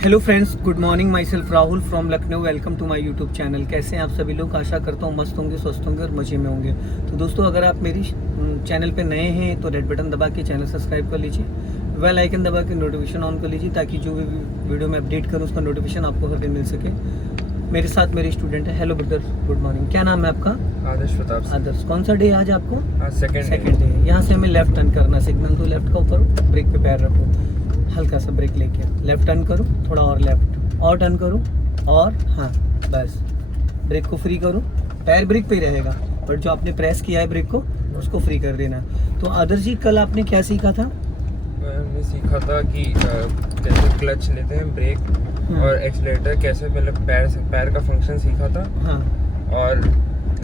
Hello friends, good morning. Myself Rahul from Lucknow. Welcome to my YouTube channel. कैसे हैं आप सभी लोग? आशा करता हूँ मस्त होंगे, स्वस्थ होंगे और मजे में होंगे। तो दोस्तों, अगर आप मेरी चैनल पे नए हैं तो रेड बटन दबा के चैनल सब्सक्राइब कर लीजिए, बेल आइकन दबा के नोटिफिकेशन ऑन कर लीजिए, ताकि जो भी वीडियो में अपडेट करूँ उसका नोटिफिकेशन आपको हर दिन मिल सके। मेरे साथ मेरे स्टूडेंट है। Hello brother, good morning. क्या नाम है आपका? आदर्श प्रताप। आदर्श। कौन सा डे है आज आपको? आज सेकंड डे। यहाँ से हमें लेफ्ट टर्न करना। सिग्नल तो लेफ्ट का ऊपर, ब्रेक पे पैर रखो, हल्का सा ब्रेक लेके लेफ्ट टर्न करो, थोड़ा और लेफ्ट और टर्न करो, और हाँ बस ब्रेक को फ्री करो। पैर ब्रेक पे ही रहेगा, बट जो आपने प्रेस किया है ब्रेक को उसको फ्री कर देना। तो आदर्श जी, कल आपने क्या सीखा था? हमने सीखा था कि कैसे क्लच लेते हैं, ब्रेक और एक्सीलरेटर, कैसे मतलब पैर का फंक्शन सीखा था। हाँ, और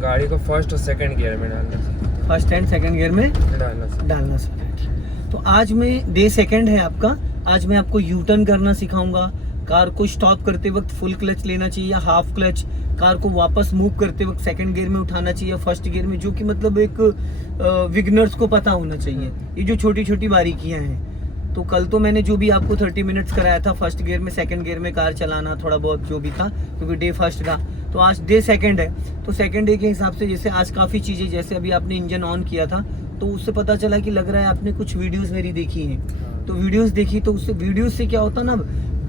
गाड़ी को फर्स्ट और सेकंड गियर में डालना सीखा। फर्स्ट एंड सेकंड गियर में डालना सीखा। तो आज में डे सेकंड है आपका। आज मैं आपको यू टर्न करना सिखाऊंगा। कार को स्टॉप करते वक्त फुल क्लच लेना चाहिए या हाफ क्लच। कार को वापस मूव करते वक्त सेकंड गियर में उठाना चाहिए या फर्स्ट गियर में, जो कि मतलब एक बिगनर्स को पता होना चाहिए। ये जो छोटी छोटी बारीकियां हैं। तो कल तो मैंने जो भी आपको 30 मिनट्स कराया था फर्स्ट गियर में, सेकंड गियर में कार चलाना, थोड़ा बहुत जो भी था, क्योंकि डे फर्स्ट था। तो आज डे सेकंड है। तो सेकंड डे के हिसाब से जैसे आज काफ़ी चीज़ें, जैसे अभी आपने इंजन ऑन किया था तो उससे पता चला कि लग रहा है आपने कुछ वीडियोस मेरी देखी हैं। तो वीडियोस देखी तो उससे वीडियोस से क्या होता ना,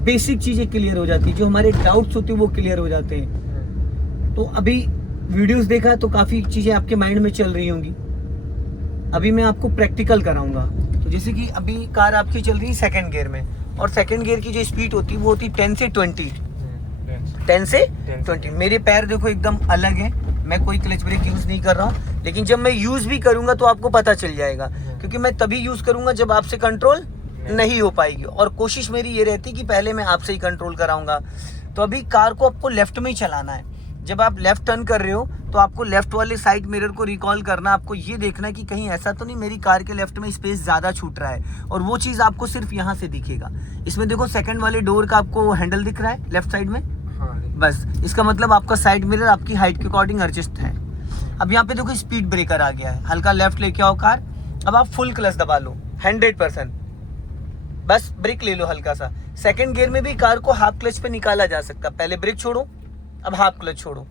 बेसिक चीज़ें क्लियर हो जाती है, जो हमारे डाउट्स होते हैं वो क्लियर हो जाते हैं। तो अभी वीडियोस देखा तो काफ़ी चीज़ें आपके माइंड में चल रही होंगी। अभी मैं आपको प्रैक्टिकल कराऊंगा। तो जैसे कि अभी कार आपकी चल रही है सेकंड गियर में, और सेकंड गियर की जो स्पीड होती है वो होती है 10 से 20। 10 से 20। मेरे पैर देखो एकदम अलग है। मैं कोई क्लच ब्रेक यूज़ नहीं कर रहा हूँ, लेकिन जब मैं यूज़ भी करूँगा तो आपको पता चल जाएगा, क्योंकि मैं तभी यूज़ करूँगा जब आपसे कंट्रोल नहीं हो पाएगी। और कोशिश मेरी ये रहती है कि पहले मैं आपसे ही कंट्रोल कराऊंगा। तो अभी कार को आपको लेफ्ट में ही चलाना है। जब आप लेफ्ट टर्न कर रहे हो तो आपको लेफ्ट वाले साइड मिरर को रिकॉल करना। आपको ये देखना है कि कहीं ऐसा तो नहीं मेरी कार के लेफ्ट में स्पेस ज़्यादा छूट रहा है, और वो चीज़ आपको सिर्फ यहाँ से दिखेगा। इसमें देखो सेकंड वाले डोर का आपको हैंडल दिख रहा है लेफ्ट साइड में। बस इसका मतलब आपका साइड मिरर आपकी हाइट के अकॉर्डिंग एडजस्ट है। अब यहाँ पे देखो स्पीड ब्रेकर आ गया है, हल्का लेफ्ट लेके आओ कार। अब आप फुल क्लच दबा लो 100%, बस ब्रेक ले लो हल्का सा। सेकंड गियर में भी कार को हाफ क्लच पे निकाला जा सकता। पहले ब्रेक छोड़ो, अब हाफ क्लच छोड़ो।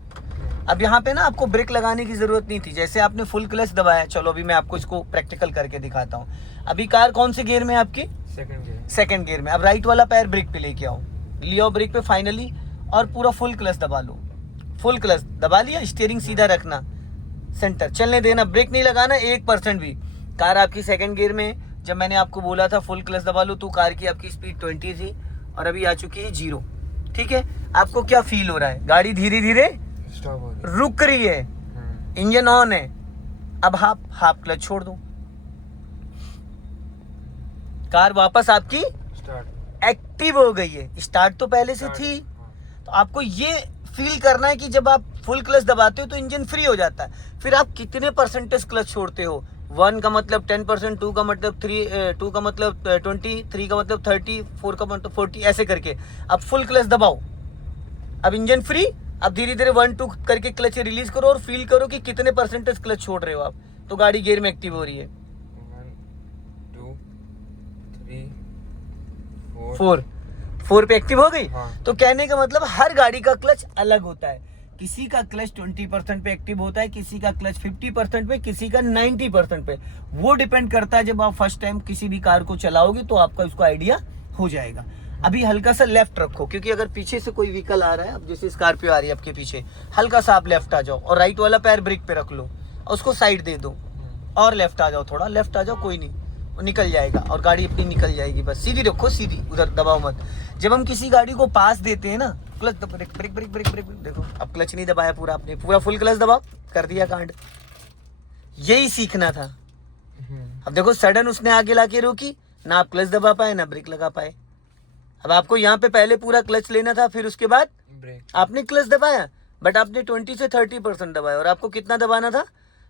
अब यहाँ पे ना आपको ब्रेक लगाने की जरूरत नहीं थी, जैसे आपने फुल क्लच दबाया। चलो अभी मैं आपको इसको प्रैक्टिकल करके दिखाता हूँ। अभी कार कौन से गियर में है आपकी? सेकंड गियर में। अब राइट वाला पैर ब्रेक पे लेके आओ, लियो ब्रेक पे फाइनली, और पूरा फुल क्लच दबा लो। फुल क्लच दबा लिया, स्टीयरिंग सीधा रखना, सेंटर चलने देना, ब्रेक नहीं लगाना 1% भी। कार आपकी सेकंड गियर में। जब मैंने आपको बोला था फुल क्लच दबा लो, तो कार की आपकी स्पीड 20 थी और अभी आ चुकी है 0। ठीक है, आपको क्या फील हो रहा है? गाड़ी धीरे धीरे रुक रही है, इंजन ऑन है। अब हाफ क्लच छोड़ दो, कार वापस आपकी एक्टिव हो गई है। स्टार्ट तो पहले से थी। तो आपको ये फील करना है कि जब आप फुल क्लच दबाते हो तो इंजन फ्री हो जाता है। फिर आप कितने परसेंटेज क्लच छोड़ते हो? 1 का मतलब 10%, 2 का मतलब 3, 2 का मतलब 20, 3 का मतलब 30, 4 का मतलब 40, ऐसे करके अब फुल क्लच दबाओ। अब इंजन फ्री। अब धीरे धीरे 1, 2 करके क्लच रिलीज करो और फील करो कि कितने परसेंटेज क्लच छोड़ रहे हो आप। तो गाड़ी गियर में एक्टिव हो रही है। 1, 2, 3, 4 पे एक्टिव हो गई। हाँ। तो कहने का मतलब हर गाड़ी का क्लच अलग होता है। किसी का क्लच 20% पे एक्टिव होता है, किसी का क्लच 50% पे, किसी का 90% पे। वो डिपेंड करता है, जब आप फर्स्ट टाइम किसी भी कार को चलाओगे तो आपका उसको आइडिया हो जाएगा। अभी हल्का सा लेफ्ट रखो, क्योंकि अगर पीछे से कोई व्हीकल आ रहा है, अब जैसे स्कॉर्पियो आ रही है आपके पीछे, हल्का सा आप लेफ्ट आ जाओ और राइट वाला पैर ब्रेक पे रख लो और उसको साइड दे दो, और लेफ्ट आ जाओ, थोड़ा लेफ्ट आ जाओ, कोई नहीं, वो निकल जाएगा और गाड़ी अपनी निकल जाएगी। बस सीधी रखो, सीधी, उधर दबाओ मत। जब हम किसी गाड़ी को पास देते हैं ना, clutch brake brake brake brake brake, देखो अब क्लच नहीं दबाया पूरा आपने, पूरा फुल क्लच दबाओ, कर दिया कांड। यही सीखना था। अब देखो सडन उसने आगे लाके रोकी ना, आप क्लच दबा पाए ना ब्रेक लगा पाए। अब आपको यहाँ पे पहले पूरा क्लच लेना था, फिर उसके बाद ब्रेक। आपने क्लच दबाया, बट आपने 20 से 30% दबाया, और आपको कितना दबाना था?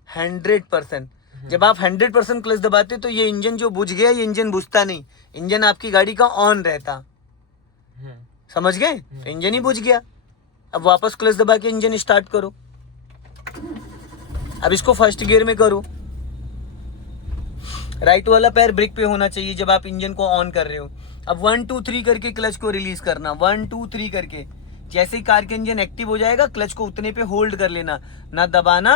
100%। जब आप 100% क्लच दबाते तो ये इंजन जो बुझ गया, ये इंजन बुझता नहीं, इंजन आपकी गाड़ी का ऑन रहता। समझ गए? तो इंजन ही बुझ गया। अब वापस क्लच दबा के इंजन स्टार्ट करो। अब इसको फर्स्ट गियर में करो। राइट वाला पैर ब्रेक पे होना चाहिए जब आप इंजन को ऑन कर रहे हो। अब 1 2 3 करके क्लच को रिलीज करना, 1 2 3 करके। जैसे ही कार के इंजन एक्टिव हो जाएगा क्लच को उतने पे होल्ड कर लेना, ना दबाना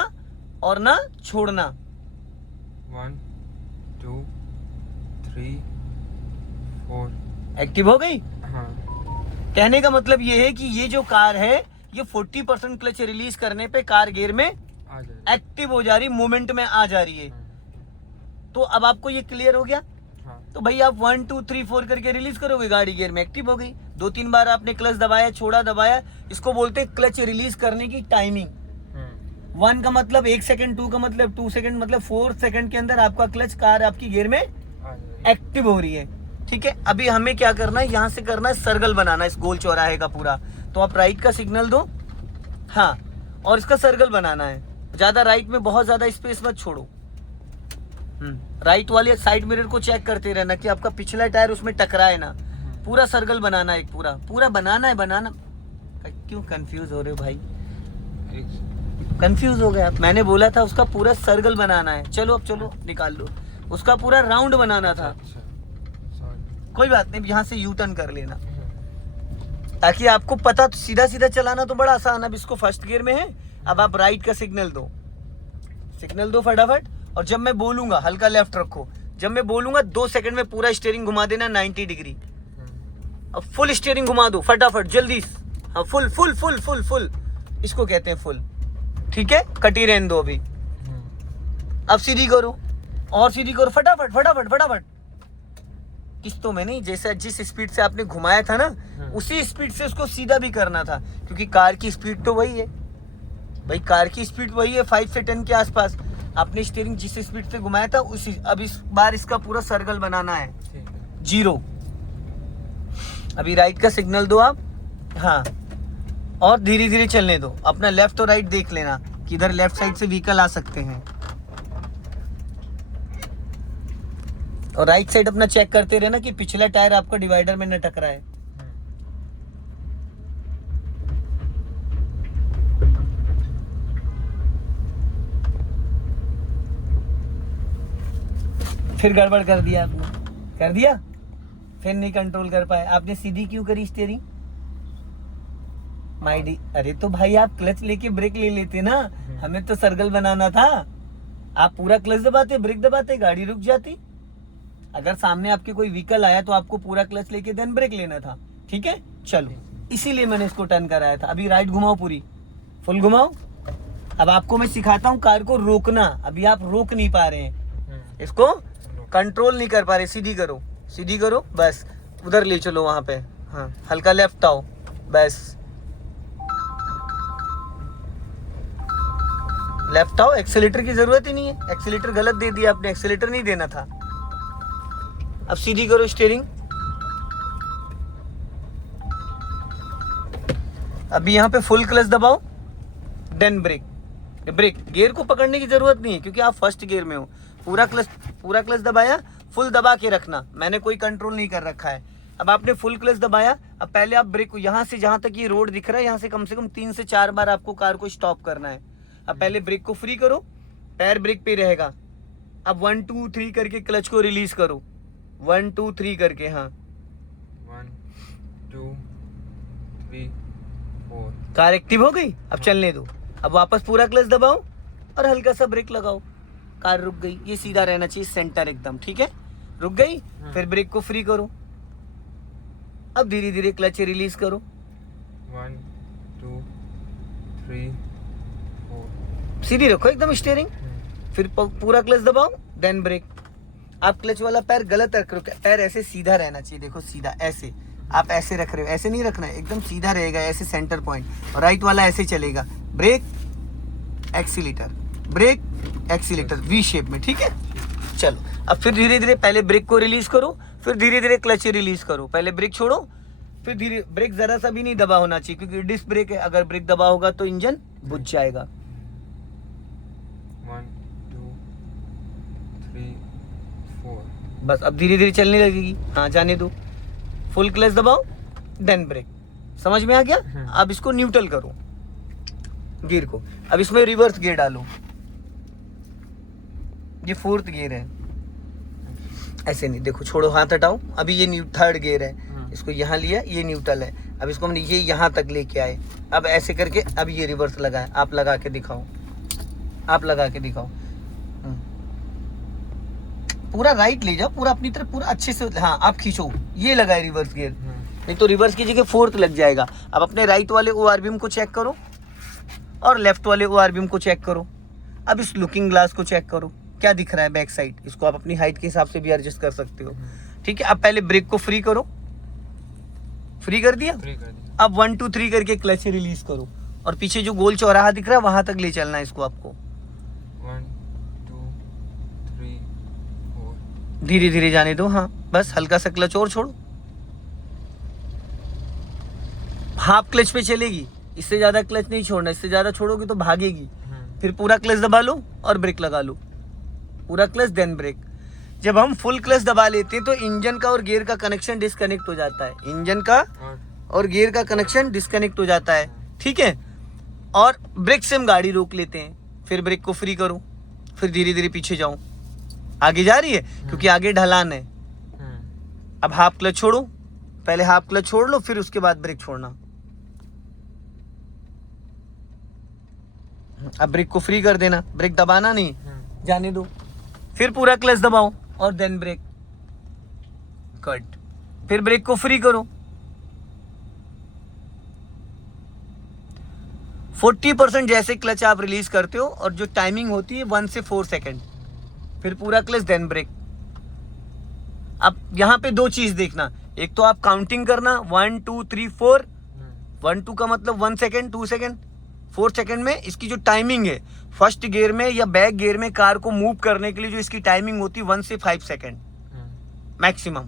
और ना छोड़ना। 1 2 3 4। एक्टिव हो गई। हाँ। कहने का मतलब ये है कि ये जो कार है ये 40% क्लच रिलीज करने पे कार गियर में आ जाए। एक्टिव हो जा रही, मूवमेंट में आ जा रही है। तो अब आपको ये क्लियर हो गया। हाँ। तो भाई आप 1 2 3 4 करके रिलीज करोगे, गाड़ी गियर में एक्टिव हो गई। 2-3 बार आपने क्लच दबाया, छोड़ा, दबाया, इसको बोलते हैं क्लच रिलीज करने की टाइमिंग। 1 का मतलब 1 सेकंड, 2 का मतलब 2 सेकंड, मतलब 4 सेकंड के अंदर आपका क्लच कार आपकी गियर में एक्टिव हो रही है। ठीक है, अभी हमें क्या करना है, यहाँ से करना है सर्कल बनाना इस गोल चौराहे का पूरा। तो आप राइट का सिग्नल दो, हाँ, और इसका सर्कल बनाना है। ज्यादा राइट में बहुत ज्यादा स्पेस मत छोड़ो। राइट वाली साइड मिरर को चेक करते रहना कि आपका पिछला टायर उसमें टकराए ना। पूरा सर्कल बनाना है, एक पूरा बनाना है। बनाना क्यों कंफ्यूज हो रहे हो भाई? कंफ्यूज हो गए आप? मैंने बोला था उसका पूरा सर्कल बनाना है। चलो अब चलो निकाल लो, उसका पूरा राउंड बनाना था। कोई बात नहीं, यहाँ से यू टर्न कर लेना ताकि आपको पता। तो सीधा सीधा चलाना तो बड़ा आसान। अब इसको फर्स्ट गियर में है, अब आप राइट का सिग्नल दो फटाफट। और जब मैं बोलूंगा हल्का लेफ्ट रखो, जब मैं बोलूंगा 2 सेकंड में पूरा स्टीयरिंग घुमा देना 90 डिग्री। अब फुल स्टीयरिंग घुमा दो फटाफट जल्दी। हाँ, full full full full full, इसको कहते हैं फुल। ठीक है, कटी रहने दो अभी। अब सीधी करो, और सीधी करो फटाफट फटाफट फटाफट। किस्तों में नहीं, जैसे जिस स्पीड से आपने घुमाया था ना उसी स्पीड से उसको सीधा भी करना था, क्योंकि कार की स्पीड तो वही है भाई। कार की स्पीड वही है 5 से 10 के आसपास। आपने स्टीयरिंग जिस स्पीड से घुमाया था उसी, अब इस बार इसका पूरा सर्कल बनाना है 0। अभी राइट का सिग्नल दो आप, हाँ, और धीरे धीरे चलने दो। अपना लेफ्ट और राइट देख लेना कि इधर लेफ्ट साइड से व्हीकल आ सकते हैं, और राइट साइड अपना चेक करते रहना कि पिछला टायर आपका डिवाइडर में न टकराए। फिर गड़बड़ कर दिया आपने, कर दिया, फिर नहीं कंट्रोल कर पाए। आपने सीधी क्यों करी स्टीयरिंग? माइडी, अरे तो भाई आप क्लच लेके ब्रेक ले लेते ना, हमें तो सर्कल बनाना था। आप पूरा क्लच दबाते, ब्रेक दबाते, गाड़ी रुक जाती। अगर सामने आपके कोई व्हीकल आया तो आपको पूरा क्लच लेके देन ब्रेक लेना था। ठीक है, चलो, इसीलिए मैंने इसको टर्न कराया था। अभी राइट घुमाओ, पूरी फुल घुमाओ। अब आपको मैं सिखाता हूँ कार को रोकना। अभी आप रोक नहीं पा रहे हैं, इसको कंट्रोल नहीं कर पा रहे। सीधी करो, सीधी करो, बस उधर ले चलो वहां पे। हाँ, हल्का लेफ्ट आओ, बस लेफ्ट आओ। एक्सीलेटर की जरूरत ही नहीं है, एक्सीलेटर गलत दे दिया आपने, एक्सीलेटर नहीं देना था। अब सीधी करो स्टीयरिंग। अभी यहाँ पे फुल क्लच दबाओ, देन ब्रेक। ब्रेक गियर को पकड़ने की जरूरत नहीं है क्योंकि आप फर्स्ट गियर में हो। पूरा क्लच दबाया, फुल दबा के रखना, मैंने कोई कंट्रोल नहीं कर रखा है। अब आपने फुल क्लच दबाया, अब पहले आप ब्रेक को यहाँ से जहाँ तक ये रोड दिख रहा है यहाँ से कम 3 से 4 बार आपको कार को स्टॉप करना है। अब पहले ब्रेक को फ्री करो, पैर ब्रेक पे रहेगा। अब 1 2 3 करके क्लच को रिलीज करो, 1 2 3 करके। हाँ, 1 2 3 4। कार एक्टिव हो गई, अब चलने दो। अब वापस पूरा क्लच दबाओ और हल्का सा ब्रेक लगाओ, कार रुक गई। ये सीधा रहना चाहिए, सेंटर एकदम, ठीक है, रुक गई। फिर ब्रेक को फ्री करो, अब धीरे धीरे क्लच रिलीज करो। 1 2 3 4। सीधी रखो एकदम स्टीयरिंग, फिर पूरा क्लच दबाओ, देन ब्रेक। आप क्लच वाला पैर गलत रख रहे हो, पैर ऐसे सीधा रहना चाहिए। देखो सीधा, ऐसे आप ऐसे रख रहे हो, ऐसे नहीं रखना है, एकदम सीधा रहेगा, ऐसे सेंटर पॉइंट। और राइट वाला ऐसे चलेगा, brake accelerator, brake accelerator, V shape में। ठीक है, चलो अब फिर धीरे धीरे पहले ब्रेक को रिलीज करो, फिर धीरे धीरे क्लच रिलीज करो। पहले ब्रेक छोड़ो, फिर धीरे, ब्रेक जरा सा भी नहीं दबा होना चाहिए क्योंकि डिस्क ब्रेक है, अगर ब्रेक दबा होगा तो इंजन बुझ जाएगा। 1 2 3 4। बस अब धीरे धीरे चलने लगेगी। हाँ, जाने दो, फुल क्लच दबाओ, देन ब्रेक। समझ में आ गया? अब इसको न्यूट्रल करो गियर को। अब इसमें रिवर्स गियर डालो, ये 4th गियर है। ऐसे नहीं, देखो छोड़ो, हाथ हटाओ। अभी ये थर्ड गियर है, हाँ। इसको यहाँ लिया, ये न्यूट्रल है। अब इसको हम ये यहाँ तक लेके आए। अब ऐसे करके अब ये रिवर्स लगाए। आप लगा के दिखाओ, आप लगा के दिखाओ। पूरा राइट ले जाओ, पूरा अपनी तरफ, पूरा अच्छे से। हाँ आप खींचो, ये लगाए रिवर्स गियर, नहीं तो रिवर्स की जगह फोर्थ लग जाएगा। अब अपने राइट वाले ORBM को चेक करो और लेफ्ट वाले ORBM को चेक करो। अब इस लुकिंग ग्लास को चेक करो, क्या दिख रहा है बैक साइड। इसको आप अपनी हाइट के हिसाब से भी एडजस्ट कर सकते हो, ठीक है। अब पहले ब्रेक को फ्री करो, फ्री कर दिया। फ्री कर दिया। अब 1 2 3 करके क्लच रिलीज करो और पीछे जो गोल चौराहा दिख रहा है वहां तक ले चलना है इसको आपको। 1 2 3 4। धीरे धीरे जाने दो, हाँ बस हल्का सा क्लच और छोड़ो। हाफ क्लच पे चलेगी, इससे ज्यादा क्लच नहीं छोड़ना, इससे ज्यादा छोड़ोगे तो भागेगी। फिर पूरा क्लच दबा लो और ब्रेक लगा लो, पूरा क्लच देन ब्रेक। जब हम फुल क्लच दबा लेते हैं तो इंजन का और गियर का कनेक्शन डिस्कनेक्ट हो जाता है, इंजन का और गियर का कनेक्शन डिस्कनेक्ट हो जाता है, ठीक है। और ब्रेक से हम गाड़ी रोक लेते हैं। फिर ब्रेक को फ्री करो, फिर धीरे धीरे पीछे जाओ। आगे जा रही है क्योंकि आगे ढलान है। अब हाफ क्लच छोड़ो, पहले हाफ क्लच छोड़ लो, फिर उसके बाद ब्रेक छोड़ना। अब ब्रेक को फ्री कर देना, ब्रेक दबाना नहीं, जाने दो। फिर पूरा क्लच दबाओ और देन ब्रेक कट। फिर ब्रेक को फ्री करो। 40% जैसे क्लच आप रिलीज करते हो और जो टाइमिंग होती है 1 से 4 सेकंड। फिर पूरा क्लच देन ब्रेक। अब यहाँ पे दो चीज देखना, एक तो आप काउंटिंग करना 1 2 3 4। 1 2 का मतलब 1 सेकेंड, 2 सेकेंड, 4 सेकेंड में इसकी जो टाइमिंग है फर्स्ट गियर में या बैक गियर में कार को मूव करने के लिए जो इसकी टाइमिंग होती है 1 से 5 सेकेंड मैक्सिमम,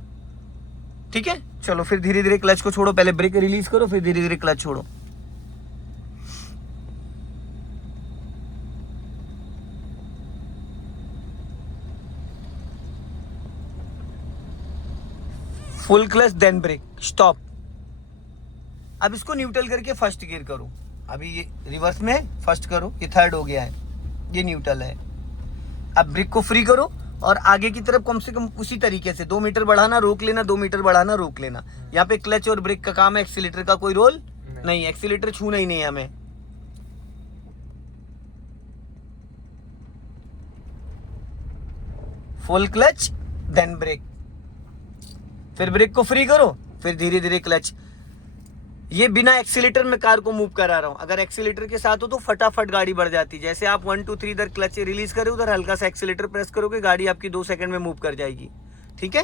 ठीक है। चलो फिर धीरे धीरे क्लच को छोड़ो, पहले ब्रेक रिलीज करो, फिर धीरे धीरे क्लच छोड़ो। Full clutch then brake stop. अब इसको न्यूट्रल करके फर्स्ट गियर करो। अभी ये रिवर्स में फर्स्ट करो, ये थर्ड हो गया है, ये न्यूट्रल है। अब ब्रेक को फ्री करो और आगे की तरफ कम से कम उसी तरीके से 2 मीटर बढ़ाना, रोक लेना, 2 मीटर बढ़ाना, रोक लेना। यहाँ पे क्लच और ब्रेक का काम है, एक्सीलेटर का कोई रोल नहीं, एक्सीलेटर छूना ही नहीं है हमें। फुल क्लच देन ब्रेक, फिर ब्रेक को फ्री करो, फिर धीरे धीरे क्लच। ये बिना एक्सीलेटर में कार को मूव करा रहा हूं, अगर एक्सीलेटर के साथ हो तो फटाफट गाड़ी बढ़ जाती है। जैसे आप 1 2 3 इधर क्लच रिलीज करें, उधर हल्का सा एक्सीलेटर प्रेस करोगे, गाड़ी आपकी 2 सेकंड में मूव कर जाएगी, ठीक है।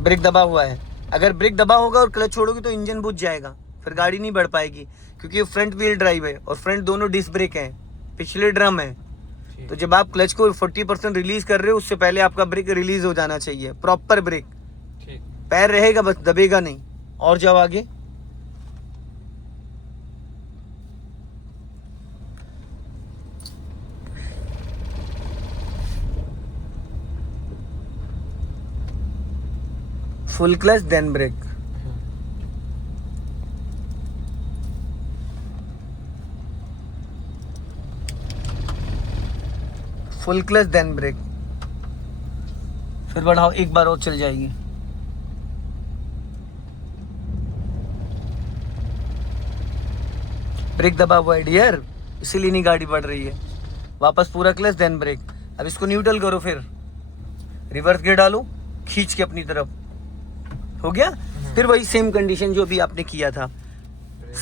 ब्रेक दबा हुआ है, अगर ब्रेक दबा होगा और क्लच छोड़ोगे तो इंजन बुझ जाएगा, फिर गाड़ी नहीं बढ़ पाएगी। क्योंकि ये फ्रंट व्हील ड्राइव है और फ्रंट दोनों डिस्क ब्रेक है, पिछले ड्रम है। तो जब आप क्लच को 40% रिलीज कर रहे हो उससे पहले आपका ब्रेक रिलीज हो जाना चाहिए, प्रॉपर ब्रेक। पैर रहेगा बस, दबेगा नहीं। और जाओ आगे। Full clutch then brake, full clutch then brake, फिर बढ़ाओ, एक बार और चल जाएगी। ब्रेक दबा हुआ है डियर, इसीलिए नहीं गाड़ी बढ़ रही है। वापस पूरा क्लच देन ब्रेक। अब इसको न्यूट्रल करो, फिर रिवर्स गियर डालो खींच के अपनी तरफ, हो गया। फिर वही सेम कंडीशन जो अभी आपने किया था,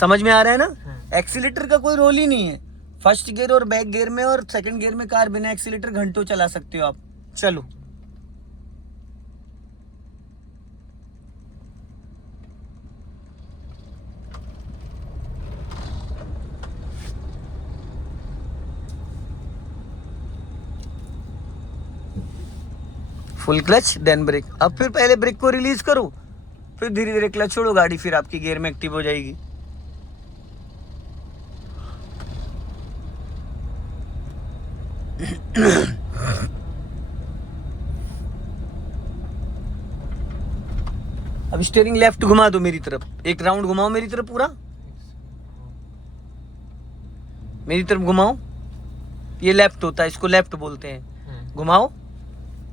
समझ में आ रहा है ना। एक्सीलेटर का कोई रोल ही नहीं है, फर्स्ट गियर और बैक गियर में और सेकंड गियर में कार बिना एक्सीलेटर घंटों चला सकते हो आप। चलो फुल क्लच देन ब्रेक। अब फिर पहले ब्रेक को रिलीज करो, फिर धीरे धीरे क्लच छोड़ो, गाड़ी फिर आपकी गियर में एक्टिव हो जाएगी। अब स्टीयरिंग लेफ्ट घुमा दो मेरी तरफ, एक राउंड घुमाओ मेरी तरफ, पूरा मेरी तरफ घुमाओ। ये लेफ्ट होता है, इसको लेफ्ट बोलते हैं। घुमाओ।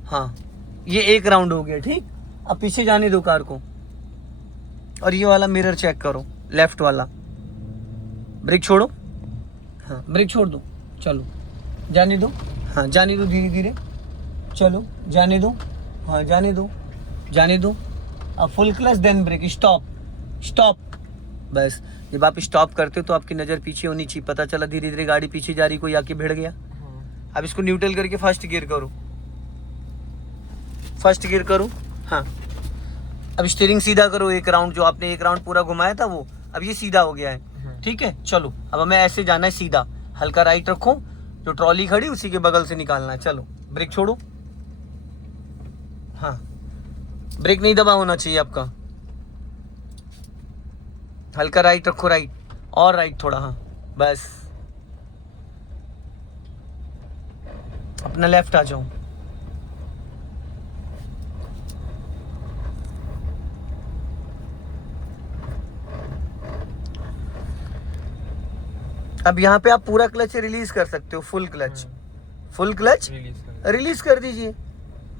हाँ, ये एक राउंड हो गया, ठीक। अब पीछे जाने दो कार को, और ये वाला मिरर चेक करो, लेफ्ट वाला। ब्रेक छोड़ो, हाँ ब्रेक छोड़ दो, चलो जाने दो, हाँ जाने दो, धीरे धीरे चलो, जाने दो, हाँ जाने दो, जाने दो। अब full clutch then brake, stop stop. बस जब आप स्टॉप करते हो तो आपकी नज़र पीछे होनी चाहिए। पता चला धीरे धीरे गाड़ी पीछे जा रही, कोई आके भिड़ गया। अब इसको न्यूट्रल करके फर्स्ट गियर करो, फर्स्ट गियर करो। हाँ, अब स्टीयरिंग सीधा करो, एक राउंड जो आपने एक राउंड पूरा घुमाया था वो अब ये सीधा हो गया है, ठीक है। चलो अब हमें ऐसे जाना है सीधा, हल्का राइट रखो, जो ट्रॉली खड़ी उसी के बगल से निकालना है। चलो ब्रेक छोड़ो, हाँ ब्रेक नहीं दबा होना चाहिए आपका, हल्का राइट रखो, राइट और राइट थोड़ा, हाँ बस। अपना लेफ्ट आ जाओ, अब यहाँ पे आप पूरा क्लच रिलीज कर सकते हो, full clutch, full clutch release कर दीजिए।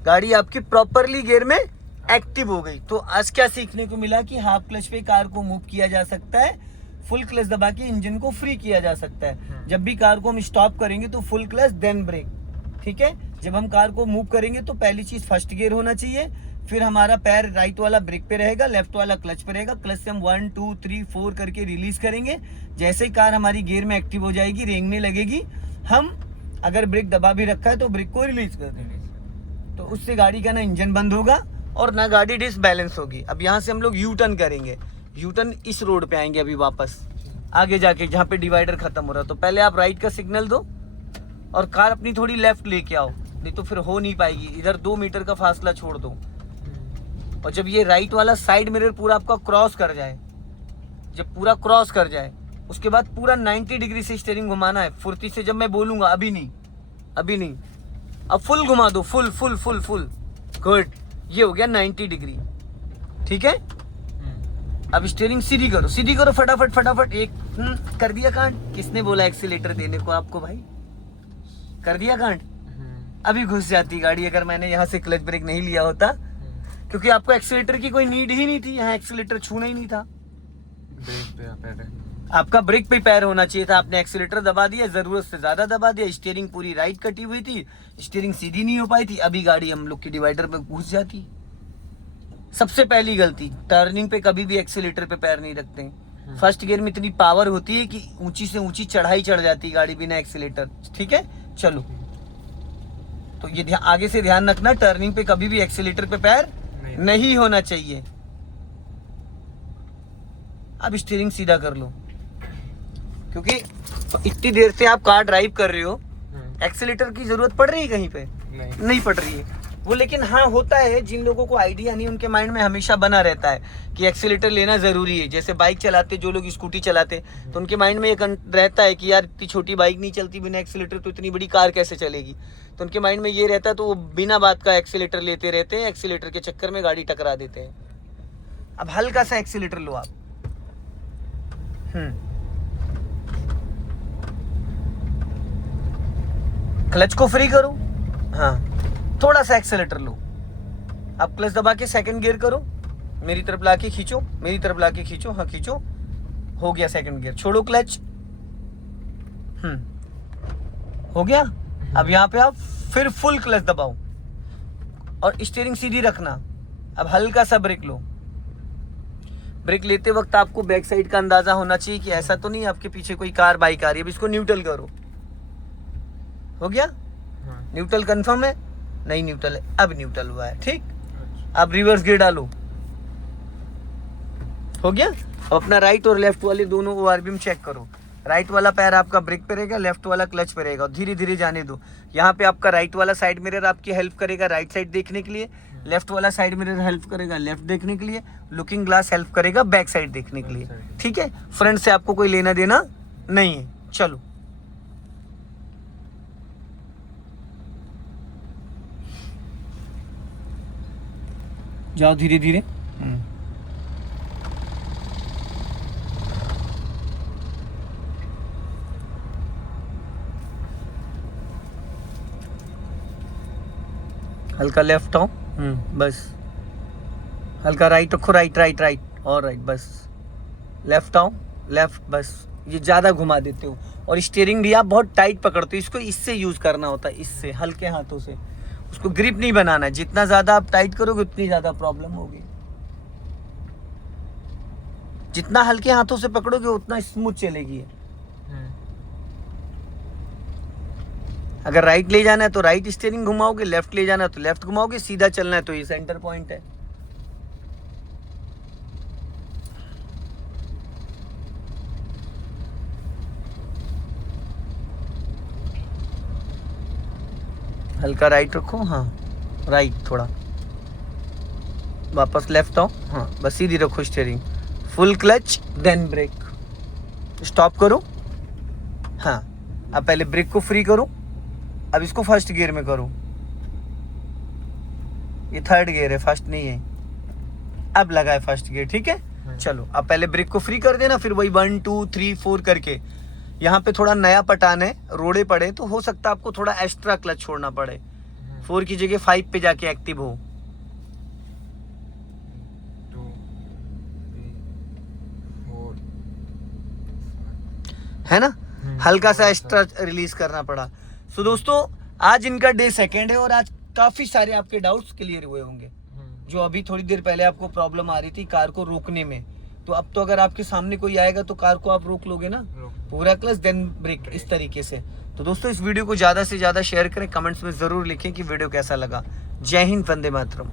गाड़ी आपकी प्रॉपरली गियर में एक्टिव हो गई। तो आज क्या सीखने को मिला कि हाफ क्लच पे कार को मूव किया जा सकता है, फुल क्लच दबा के इंजन को फ्री किया जा सकता है। जब भी कार को हम स्टॉप करेंगे तो फुल क्लच देन ब्रेक, ठीक है। जब हम कार को मूव करेंगे तो पहली चीज फर्स्ट गियर होना चाहिए, फिर हमारा पैर राइट वाला ब्रेक पे रहेगा, लेफ्ट वाला क्लच पे रहेगा। क्लच से हम 1 2 3 4 करके रिलीज करेंगे। जैसे ही कार हमारी गियर में एक्टिव हो जाएगी, रेंगने लगेगी, हम अगर ब्रेक दबा भी रखा है तो ब्रेक को रिलीज कर देंगे। तो उससे गाड़ी का ना इंजन बंद होगा और ना गाड़ी डिसबैलेंस होगी। अब यहाँ से हम लोग यू टर्न करेंगे, यू टर्न इस रोड पे आएंगे अभी वापस आगे जाके, जहाँ पे डिवाइडर खत्म हो रहा है। तो पहले आप राइट का सिग्नल दो और कार अपनी थोड़ी लेफ्ट लेके आओ, नहीं तो फिर हो नहीं पाएगी। इधर 2 मीटर का फासला छोड़ दो, और जब ये राइट वाला साइड मिरर पूरा आपका क्रॉस कर जाए, जब पूरा क्रॉस कर जाए उसके बाद पूरा 90 डिग्री से स्टीयरिंग घुमाना है फुर्ती से। जब मैं बोलूंगा, अभी नहीं, अभी नहीं, अब फुल घुमा दो, full full full full, good. ये हो गया 90 डिग्री, ठीक है। अब स्टीयरिंग सीधी करो, सीधी करो फटाफट फटाफट। एक कर दिया कांड। किसने बोला एक्सीलेटर देने को आपको भाई? कर दिया कांड। अभी घुस जाती गाड़ी अगर मैंने यहाँ से क्लच ब्रेक नहीं लिया होता, क्योंकि आपको एक्सीलेटर की कोई नीड ही नहीं थी, यहाँ एक्सीलेटर छूना ही नहीं था। ब्रेक पे पैर है, आपका ब्रेक पे पैर होना चाहिए था। आपने एक्सीलेटर दबा दिया, जरूरत से ज्यादा दबा दिया। स्टीयरिंग पूरी राइट कटी हुई थी, स्टीयरिंग सीधी नहीं हो पाई थी। अभी गाड़ी हम लोग की डिवाइडर में घुस जाती। सबसे पहली गलती, टर्निंग पे कभी भी एक्सीलेटर पे पैर नहीं रखते। फर्स्ट गियर में इतनी पावर होती है कि ऊंची से ऊंची चढ़ाई चढ़ जाती है गाड़ी बिना एक्सीलेटर, ठीक है। चलो, तो ये आगे से ध्यान रखना, टर्निंग पे कभी भी एक्सीलेटर पे पैर नहीं होना चाहिए। अब स्टीयरिंग सीधा कर लो, क्योंकि इतनी देर से आप कार ड्राइव कर रहे हो, एक्सीलेटर की जरूरत पड़ रही है कहीं पे? नहीं पड़ रही है वो। लेकिन हाँ होता है, जिन लोगों को आइडिया नहीं, उनके माइंड में हमेशा बना रहता है कि एक्सीलेटर लेना जरूरी है। जैसे बाइक चलाते, जो लोग स्कूटी चलाते, तो उनके माइंड में ये रहता है कि यार इतनी छोटी बाइक नहीं चलती बिना एक्सीलेटर, तो इतनी बड़ी कार कैसे चलेगी। तो उनके माइंड में ये रहता है, तो वो बिना बात का एक्सीलेटर लेते रहते हैं। एक्सीलेटर के चक्कर में गाड़ी टकरा देते हैं। अब हल्का सा एक्सीलेटर लो आप, क्लच को फ्री करो, हाँ थोड़ा सा एक्सेलेटर लो। अब क्लच दबा के सेकंड गियर करो, मेरी तरफ लाके खींचो, मेरी तरफ लाके खींचो, हाँ खींचो, हो गया सेकंड गियर। छोड़ो क्लच, हो गया। अब यहाँ पे आप फिर फुल क्लच दबाओ और स्टीयरिंग सीधी रखना। अब हल्का सा ब्रेक लो। ब्रेक लेते वक्त आपको बैक साइड का अंदाजा होना चाहिए कि ऐसा तो नहीं आपके पीछे कोई कार बाइक आ रही है। अब इसको न्यूट्रल करो, हो गया। न्यूट्रल कंफर्म है? नहीं न्यूट्रल है, अब न्यूट्रल हुआ है, ठीक। अब रिवर्स गियर डालो, हो गया। अब अपना राइट और लेफ्ट वाले दोनों ओआरबीएम चेक करो। राइट वाला पैर आपका ब्रेक पे रहेगा, लेफ्ट वाला क्लच पे रहेगा। धीरे धीरे जाने दो। यहाँ पे आपका राइट वाला साइड मिरर आपकी हेल्प करेगा राइट साइड देखने के लिए, लेफ्ट वाला साइड मिरर हेल्प करेगा लेफ्ट देखने के लिए, लुकिंग ग्लास हेल्प करेगा बैक साइड देखने के लिए, ठीक है। फ्रंट से आपको कोई लेना देना नहीं है। चलो, जाओ धीरे धीरे। हल्का लेफ्ट आओ, बस हल्का राइट रखो, राइट राइट राइट और राइट, बस लेफ्ट आओ, लेफ्ट, बस ये ज़्यादा घुमा देते हो। और स्टीयरिंग भी आप बहुत टाइट पकड़ते हो, इसको इससे यूज़ करना होता है, इससे हल्के हाथों से, उसको ग्रिप नहीं बनाना है। जितना ज़्यादा आप टाइट करोगे उतनी ज़्यादा प्रॉब्लम होगी। जितना हल्के हाथों से पकड़ोगे उतना स्मूथ चलेगी। अगर राइट ले जाना है तो राइट स्टीयरिंग घुमाओगे, लेफ्ट ले जाना है तो लेफ्ट घुमाओगे, सीधा चलना है तो ये सेंटर पॉइंट है। हल्का राइट रखो, हाँ राइट थोड़ा, वापस लेफ्ट आओ, हाँ बस सीधी रखो steering, full clutch then brake, stop करो, हाँ अब पहले ब्रेक को फ्री करो, अब इसको फर्स्ट गियर में करो, ये थर्ड गियर है, फर्स्ट नहीं है, अब लगा है फर्स्ट गियर, ठीक है। चलो अब पहले ब्रेक को फ्री कर देना, फिर वही 1 2 3 4 करके। यहाँ पे थोड़ा नया पटान है, रोड़े पड़े तो हो सकता है आपको थोड़ा एक्स्ट्रा क्लच छोड़ना पड़े, 4 की जगह 5 पे जाके एक्टिव हो, 2 3 4 है ना। हल्का सा एक्स्ट्रा रिलीज करना पड़ा। सो दोस्तों आज इनका डे सेकेंड है और आज काफी सारे आपके डाउट्स क्लियर हुए होंगे। जो अभी थोड़ी देर पहले आपको प्रॉब्लम आ रही थी कार को रोकने में, तो अब तो अगर आपके सामने कोई आएगा तो कार को आप रोक लोगे ना, पूरा क्लच देन ब्रेक, इस तरीके से। तो दोस्तों इस वीडियो को ज़्यादा से ज़्यादा शेयर करें, कमेंट्स में ज़रूर लिखें कि वीडियो कैसा लगा। जय हिंद, वंदे मातरम।